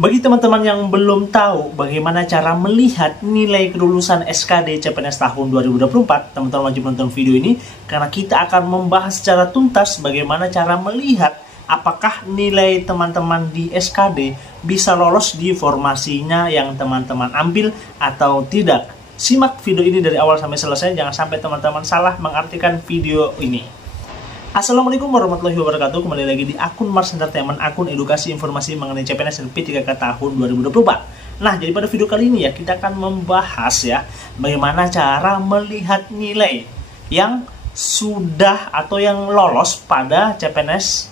Bagi teman-teman yang belum tahu bagaimana cara melihat nilai kelulusan SKD CPNS tahun 2024, teman-teman wajib nonton video ini karena kita akan membahas secara tuntas bagaimana cara melihat apakah nilai teman-teman di SKD bisa lolos di formasinya yang teman-teman ambil atau tidak. Simak video ini dari awal sampai selesai, jangan sampai teman-teman salah mengartikan video ini. Assalamualaikum warahmatullahi wabarakatuh. Kembali lagi di akun Mars Entertainment, akun edukasi informasi mengenai CPNS dan P3K tahun 2024. Nah, jadi pada video kali ini ya kita akan membahas ya bagaimana cara melihat nilai yang sudah atau yang lolos pada CPNS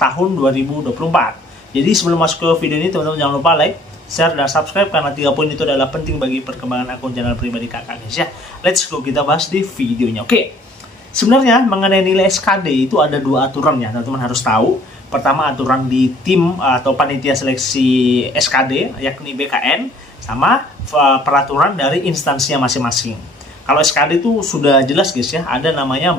tahun 2024. Jadi sebelum masuk ke video ini, teman-teman jangan lupa like, share, dan subscribe karena 3 poin itu adalah penting bagi perkembangan akun channel pribadi kakak guys ya. Let's go, kita bahas di videonya. Oke. Sebenarnya mengenai nilai SKD itu ada 2 aturan ya, teman-teman harus tahu. Pertama, aturan di tim atau panitia seleksi SKD yakni BKN, sama peraturan dari instansinya masing-masing. Kalau SKD itu sudah jelas guys ya, ada namanya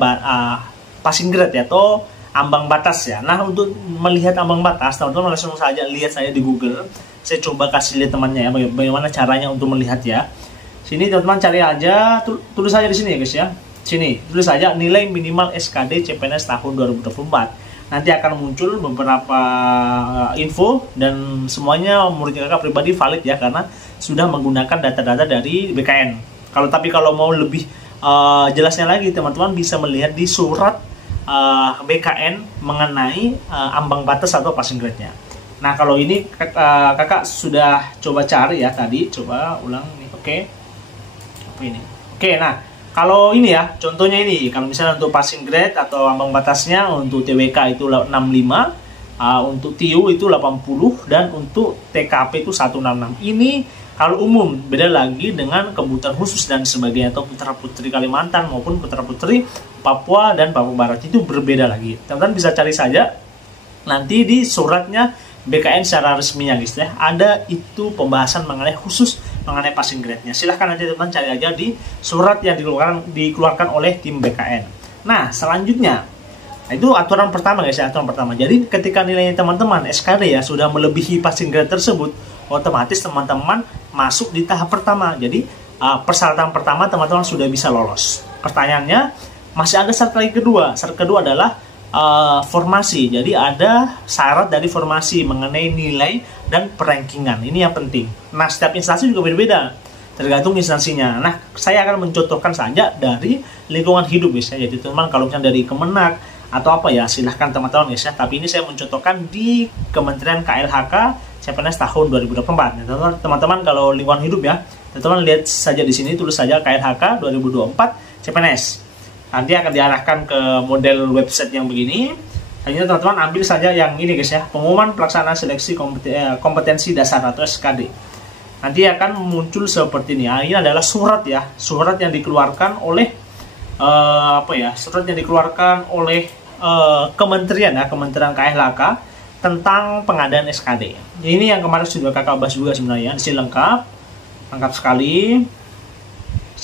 passing grade ya, atau ambang batas ya. Nah, untuk melihat ambang batas, teman-teman langsung saja lihat saya di Google. Saya coba kasih lihat temannya ya, bagaimana caranya untuk melihat ya. Sini teman-teman cari aja, tulis aja di sini ya guys ya. Sini, tulis saja nilai minimal SKD CPNS tahun 2024. Nanti akan muncul beberapa info dan semuanya menurut kakak pribadi valid ya, karena sudah menggunakan data-data dari BKN. Kalau mau lebih jelasnya lagi, teman-teman bisa melihat di surat BKN mengenai ambang batas atau passing grade-nya. Nah, kalau ini kakak sudah coba cari ya tadi, coba ulang nih. Oke. Apa ini? Oke, nah kalau ini ya, contohnya ini, kalau misalnya untuk passing grade atau ambang batasnya untuk TWK itu 65, untuk TIU itu 80, dan untuk TKP itu 166. Ini kalau umum, beda lagi dengan kebutuhan khusus dan sebagainya, atau putra-putri Kalimantan maupun putra-putri Papua dan Papua Barat, itu berbeda lagi. Teman-teman bisa cari saja nanti di suratnya BKN secara resminya guys ya, ada itu pembahasan mengenai khusus mengenai passing grade-nya. Silahkan nanti teman-teman cari aja di surat yang dikeluarkan oleh tim BKN. Nah, selanjutnya, itu aturan pertama guys ya, aturan pertama. Jadi ketika nilainya teman-teman SKD ya sudah melebihi passing grade tersebut, otomatis teman-teman masuk di tahap pertama. Jadi persyaratan pertama teman-teman sudah bisa lolos. Pertanyaannya, masih ada syarat lagi kedua. Syarat kedua adalah formasi. Jadi ada syarat dari formasi mengenai nilai dan perankingan. Ini yang penting. Nah, setiap instansi juga berbeda, tergantung instansinya. Nah, saya akan mencontohkan saja dari lingkungan hidup guys ya. Jadi teman-teman kalau misalnya dari Kemenak atau apa ya, silahkan teman-teman guys ya. Tapi ini saya mencontohkan di Kementerian KLHK CPNS tahun 2024. Nah, teman-teman kalau lingkungan hidup ya, teman-teman lihat saja di sini, tulis saja KLHK 2024 CPNS. Nanti akan diarahkan ke model website yang begini. Hanya teman-teman ambil saja yang ini guys ya, pengumuman pelaksanaan seleksi kompetensi dasar atau SKD. Nanti akan muncul seperti ini. Ini adalah surat ya, surat yang dikeluarkan oleh surat yang dikeluarkan oleh kementerian ya, Kementerian KLHK tentang pengadaan SKD. Ini yang kemarin sudah kakak bahas juga sebenarnya. Di sini lengkap sekali.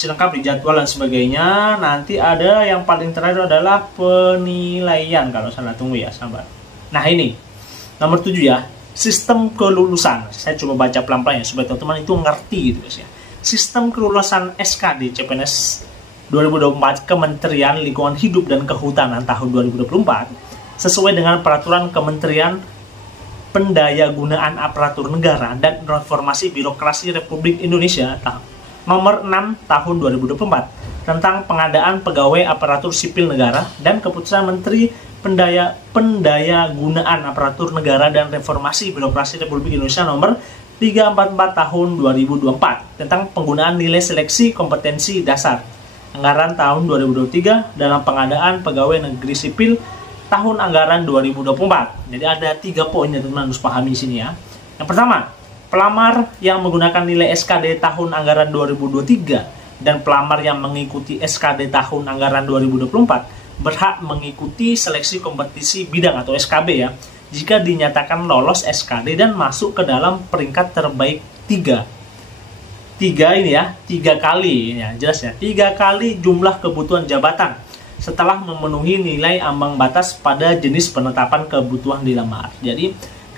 Lengkap di jadwal dan sebagainya. Nanti ada yang paling terakhir adalah penilaian, kalau salah tunggu ya, sabar. Nah, ini nomor 7 ya, sistem kelulusan. Saya coba baca pelan-pelan ya supaya teman-teman itu ngerti gitu guys ya. Sistem kelulusan SKD CPNS 2024 Kementerian Lingkungan Hidup dan Kehutanan tahun 2024 sesuai dengan peraturan Kementerian Pendayagunaan Aparatur Negara dan Reformasi Birokrasi Republik Indonesia nomor 6 tahun 2024 tentang pengadaan pegawai aparatur sipil negara dan keputusan Menteri Pendayagunaan Aparatur Negara dan Reformasi Birokrasi Republik Indonesia nomor 344 tahun 2024 tentang penggunaan nilai seleksi kompetensi dasar anggaran tahun 2023 dalam pengadaan pegawai negeri sipil tahun anggaran 2024. Jadi ada 3 poin yang teman-teman harus pahami di sini ya. Yang pertama, pelamar yang menggunakan nilai SKD tahun anggaran 2023 dan pelamar yang mengikuti SKD tahun anggaran 2024 berhak mengikuti seleksi kompetisi bidang atau SKB ya, jika dinyatakan lolos SKD dan masuk ke dalam peringkat terbaik 3 ini ya, 3 kali ya, jelas ya, 3 kali jumlah kebutuhan jabatan setelah memenuhi nilai ambang batas pada jenis penetapan kebutuhan dilamar. Jadi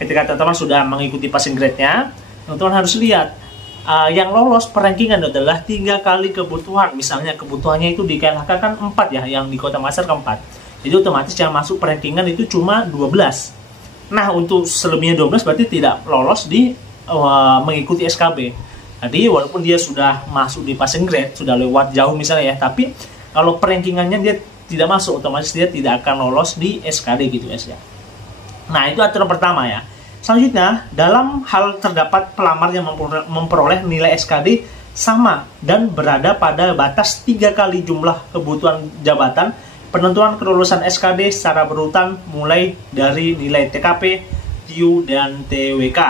ketika teman-teman sudah mengikuti passing grade-nya, teman-teman harus lihat yang lolos perankingan adalah 3 kali kebutuhan. Misalnya kebutuhannya itu di KLHK kan 4 ya, yang di Kota Makassar ke 4. Jadi otomatis yang masuk perankingan itu cuma 12. Nah, untuk selebihnya 12 berarti tidak lolos di mengikuti SKB. Jadi walaupun dia sudah masuk di passing grade, sudah lewat jauh misalnya ya, tapi kalau perankingannya dia tidak masuk, otomatis dia tidak akan lolos di SKD gitu guys ya. Nah, itu aturan pertama ya. Selanjutnya, dalam hal terdapat pelamar yang memperoleh nilai SKD sama dan berada pada batas 3 kali jumlah kebutuhan jabatan, penentuan kelulusan SKD secara berurutan mulai dari nilai TKP, TIU, dan TWK.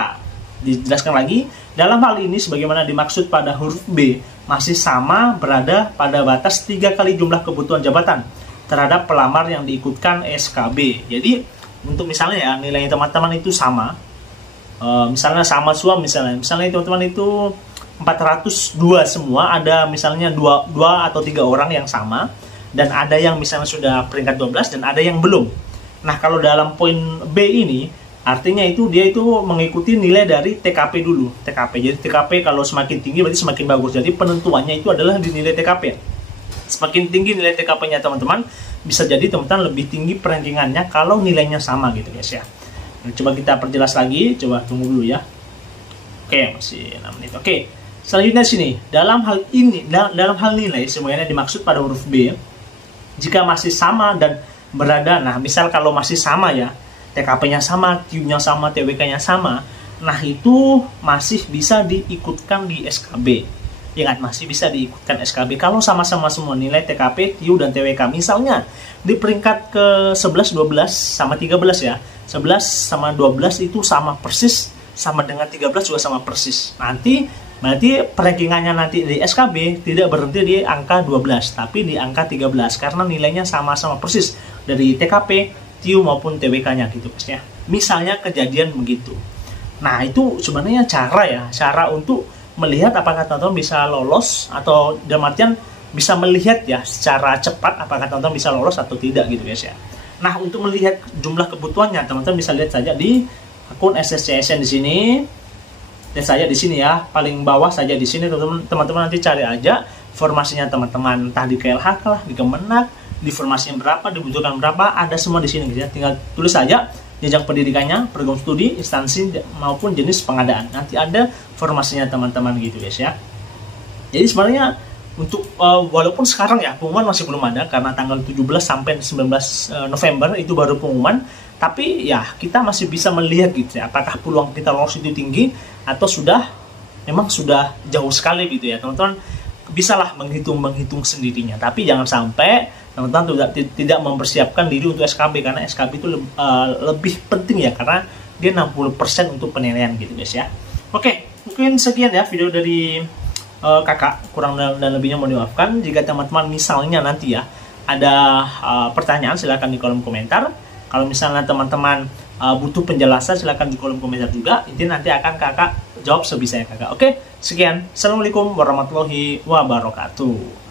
Dijelaskan lagi, dalam hal ini sebagaimana dimaksud pada huruf B, masih sama berada pada batas 3 kali jumlah kebutuhan jabatan terhadap pelamar yang diikutkan SKB. Jadi, untuk misalnya ya, nilainya teman-teman itu sama, misalnya sama suam, misalnya teman-teman itu 402 semua, ada misalnya 2 atau 3 orang yang sama, dan ada yang misalnya sudah peringkat 12 dan ada yang belum. Nah, kalau dalam poin B ini, artinya itu dia itu mengikuti nilai dari TKP dulu. Jadi TKP kalau semakin tinggi berarti semakin bagus. Jadi penentuannya itu adalah di nilai TKP. Semakin tinggi nilai TKP-nya teman-teman, bisa jadi teman-teman lebih tinggi perankingannya kalau nilainya sama gitu guys ya. Nah, coba kita perjelas lagi, coba tunggu dulu ya. Oke, masih 6 menit. Oke, selanjutnya sini, dalam hal nilai semuanya dimaksud pada huruf B, jika masih sama dan berada, nah misal kalau masih sama ya, TKP-nya sama, TIU-nya sama, TWK-nya sama, nah itu masih bisa diikutkan di SKB. Ingat, masih bisa diikutkan SKB kalau sama-sama semua nilai TKP, TIU, dan TWK. Misalnya di peringkat ke 11, 12, sama 13 ya, 11 sama 12 itu sama persis, sama dengan 13 juga sama persis. Nanti berarti perankingannya nanti di SKB tidak berhenti di angka 12, tapi di angka 13 karena nilainya sama-sama persis dari TKP, TIU maupun TWK-nya gitu guys ya. Misalnya kejadian begitu. Nah, itu sebenarnya cara untuk melihat apakah teman-teman bisa lolos, atau dalam artian bisa melihat ya secara cepat apakah teman-teman bisa lolos atau tidak gitu guys ya. Nah, untuk melihat jumlah kebutuhannya teman-teman bisa lihat saja di akun SSCSN di sini. Lihat saja di sini ya, paling bawah saja di sini teman-teman nanti cari aja formasinya teman-teman, entah di KLHK lah, di Kemenak, di formasinya berapa, dibutuhkan berapa, ada semua di sini gitu ya. Tinggal tulis saja jenjang pendidikannya, program studi, instansi maupun jenis pengadaan. Nanti ada formasinya teman-teman gitu guys ya. Jadi sebenarnya untuk walaupun sekarang ya pengumuman masih belum ada karena tanggal 17 sampai 19 November itu baru pengumuman, tapi ya kita masih bisa melihat gitu ya apakah peluang kita lolos itu tinggi atau memang sudah jauh sekali gitu ya. Teman-teman bisalah menghitung sendirinya, tapi jangan sampai teman-teman tidak mempersiapkan diri untuk SKB, karena SKB itu lebih penting ya, karena dia 60% untuk penilaian gitu guys ya. Oke, mungkin sekian ya video dari kakak, kurang dan lebihnya mohon dimaafkan. Jika teman-teman misalnya nanti ya ada pertanyaan, silahkan di kolom komentar. Kalau misalnya teman-teman butuh penjelasan, silahkan di kolom komentar juga. Ini nanti akan kakak jawab sebisanya kakak. Oke, sekian. Assalamualaikum warahmatullahi wabarakatuh.